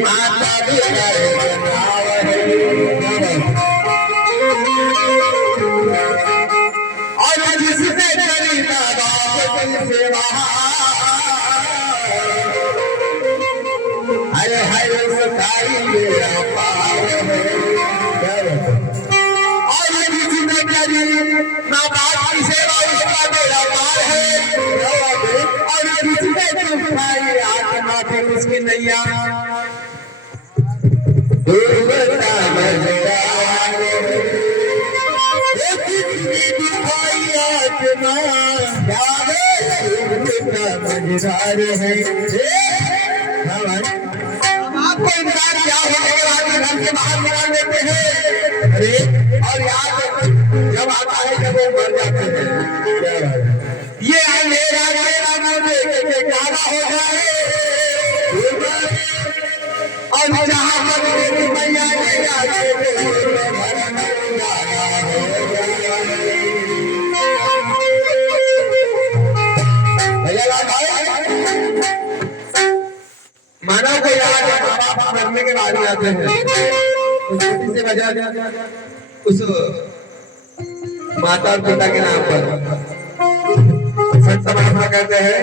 माता पिता और जिसने करी माँ बाप की सेवा हर हर सताई मेरा पार और जिसने करी माँ बाप की सेवा उसका मेरा पार है और जिसने दुखाई आत्मा भी उसकी नैया मजेदार है आपको इंतजार क्या होने घर के बाहर निकाल देते हैं अरे और याद जब आता है जब वो मर जाते हैं ये मेरा ज्यादा हो जाए और जहाँ पर मेरी मैया मानव को याद मरने के बाद आते हैं उस छोटी से वजह उस माता और पिता के नाम पर संत महात्मा कहते हैं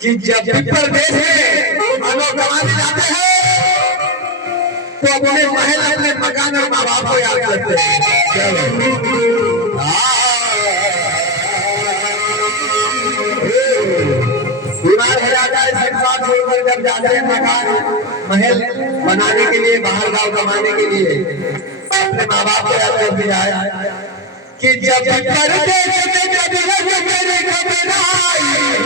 कि जब भी परदेश में मानव कमाने जाते हैं तो अपने महल अपने मकान और माँ बाप को याद करते हैं बीमार हो जाता है संसार छोड़कर जब जाते हैं मकान महल बनाने के लिए बाहर गांव कमाने के लिए अपने माँ बाप को याद करते जाए कि जब परदेश में जब मेरे खबर आई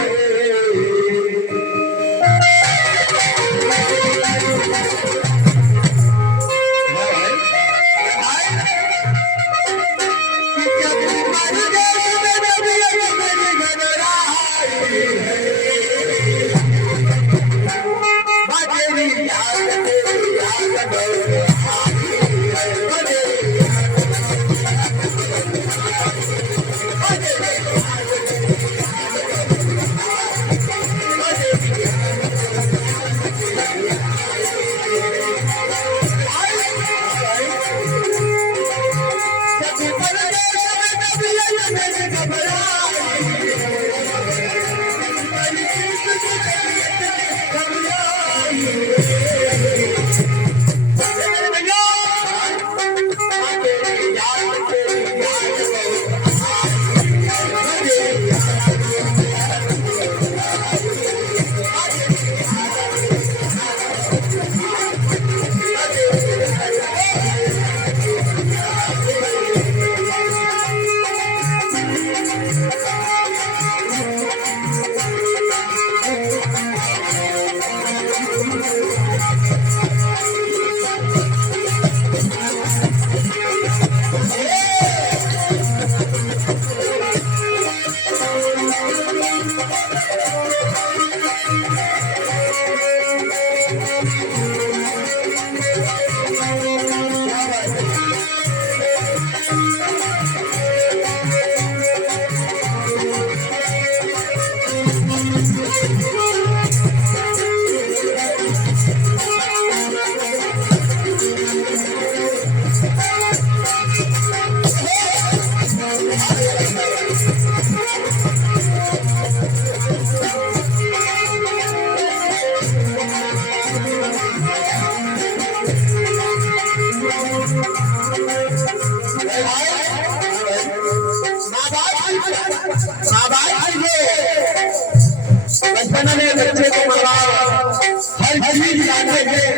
बचपन में बच्चे को माँ बाप हर चीज लाते हैं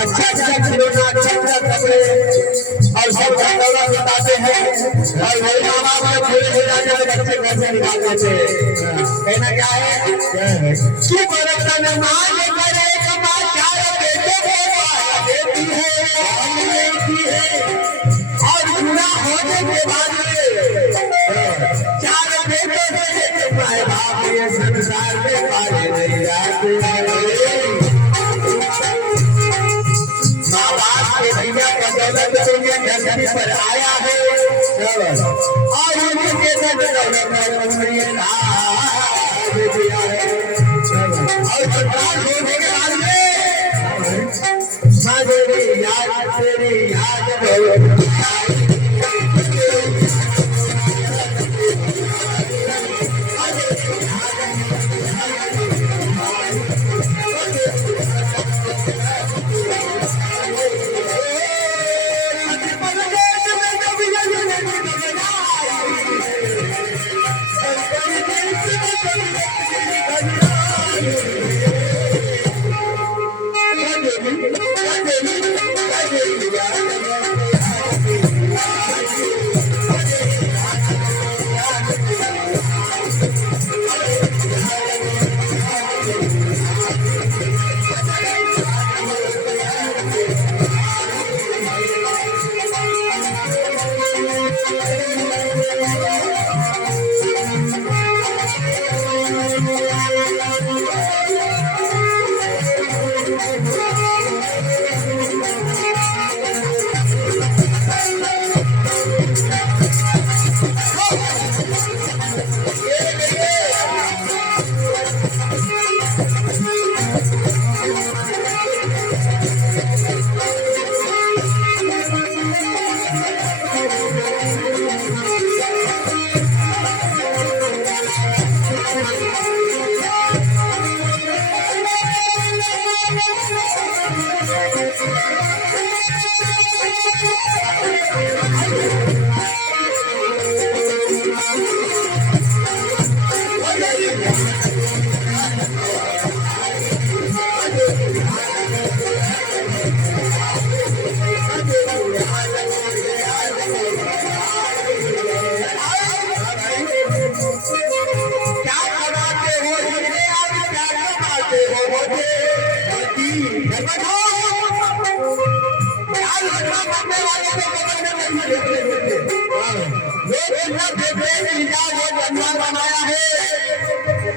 अच्छा खिलौना अच्छा कपड़े और सब दौलत बताते हैं और वही माँ बाप जब पूरे हो जाते हैं बच्चे घर से निकाल देते हैं कहना क्या है कि बरसा न मान करे समाचार बेटे को देती है और गुना होने के बाद चार बेटे से माए बाप ये संसार में पाले नहीं जाते माँ बाप के बिना बदौलत दुनिया धरती पर आया है और उनके बदौलत और होने के बाद में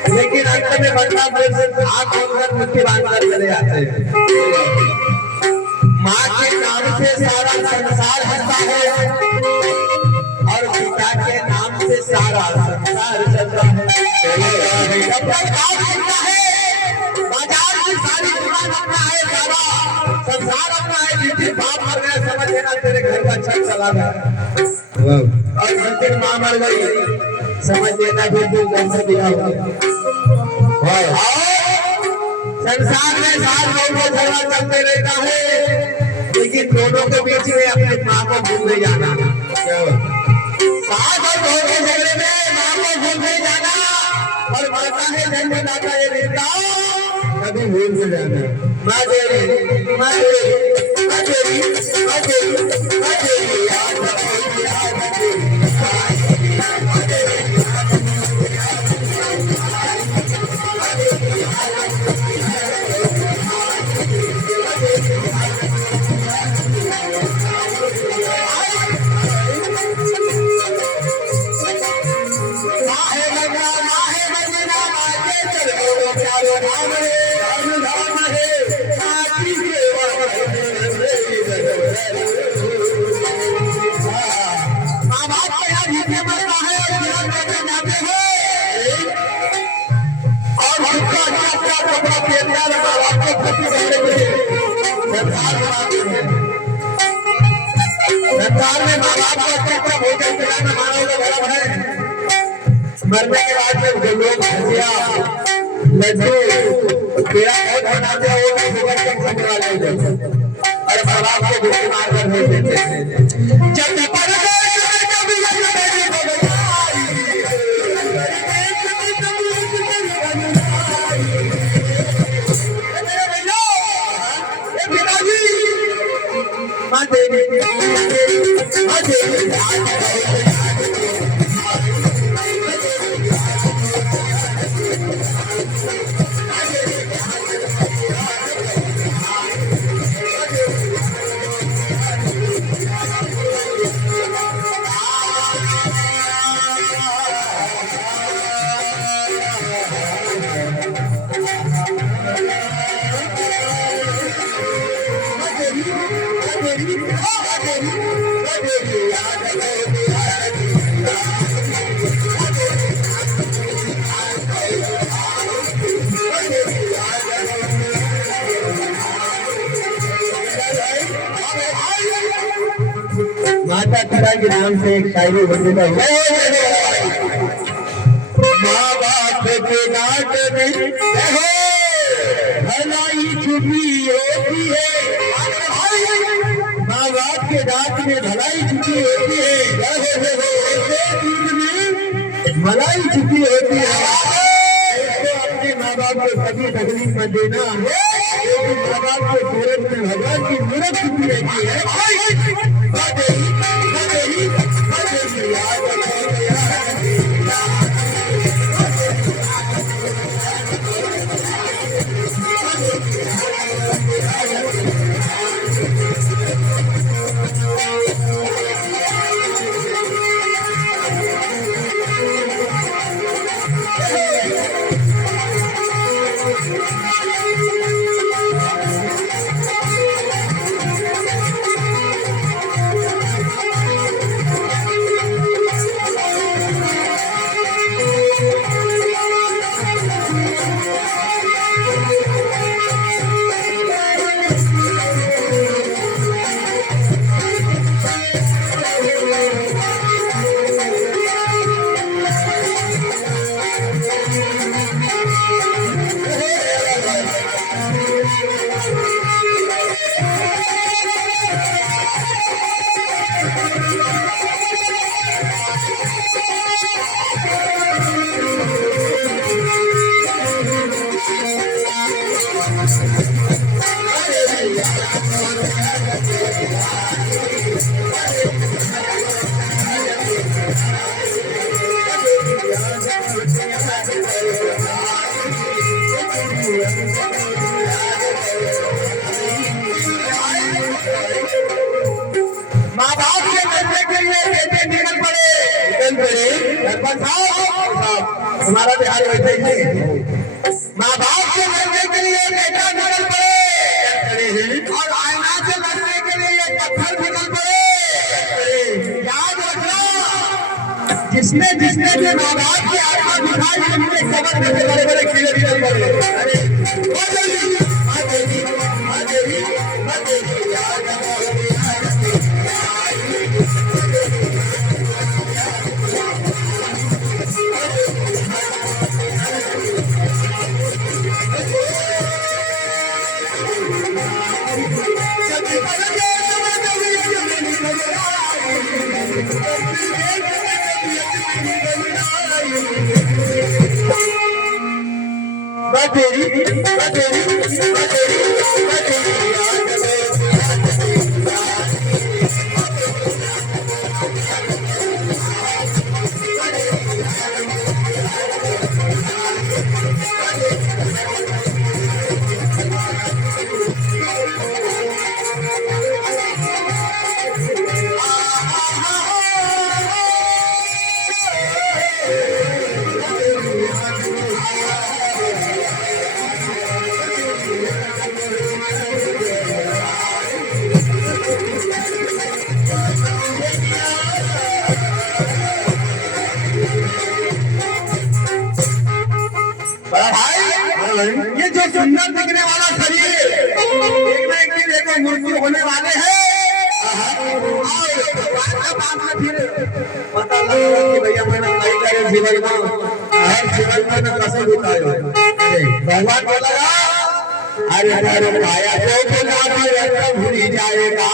लेकिन अंत में बदलाव आँख खोलकर मुट्ठी बांधकर चले जाते हैं। माँ के नाम से सारा संसार हंसता है और पिता के नाम से सारा संसार चलता है। बाजार की सारी दुकान अपना है, सारा संसार अपना है। जिस बाप मर गए समझ लेना तेरे घर का छत चला गया, और जिस माँ मर गई समझ लेना फिर तू घर से बिना हो गया। संसार में सात लोगों को झगड़ा चलते रहता है, लेकिन दोनों के बीच में अपने माँ को भूल नहीं जाना। सात और लोगों के झगड़े में माँ को भूल नहीं जाना, और माता है जन्मदाता ये रिश्ता कभी भूल नहीं जाना। माँ देवी, माँ देवी, माँ देवी, माँ देवी, माँ देवी, संसार में माँ बाप को अच्छा भोजन खिलाना मानव का धर्म है। मरने के बाद में लोग भजिया लड्डू पेड़ा बहुत बनाते हैं, वो भी शुगर कम खाने वाले होते हैं, और माँ बाप को भूखे मार कर भेज देते हैं। जब माता पिता के नाम से एक शायरी बंदी है। माँ बाप के डांट में भलाई छुपी होती है, माँ बाप के डांट में भलाई छुपी होती है, मलाई छुपी होती है। बाप को कभी तकलीफ मत देना, लेकिन माँ बाप को सूरत में भगवान की मूर्त छुपी रहती है। माँ बाप के मरने के लिए बेटे निकल पड़े, हमारा बिहार वैसे ही है। माँ बाप के मरने के लिए बेटा निकल पड़े और आईना से लड़ने के लिए पत्थर निकल पड़े। याद रखना, जिसने जिसने भी माँ बाप की आत्मा दिखाई उनके कबर में बड़े बड़े कीड़े निकल पड़े। अरे ये जो सुंदर दिखने वाला शरीर एक ना एक दिन एक मृत्यु होने वाले हैं। फिर पता लगा कि भैया मैंने नहीं करे जीवन में, हर जीवन में न कसर उठाए। भगवान को लगा, अरे काया तो भुला जाएगा।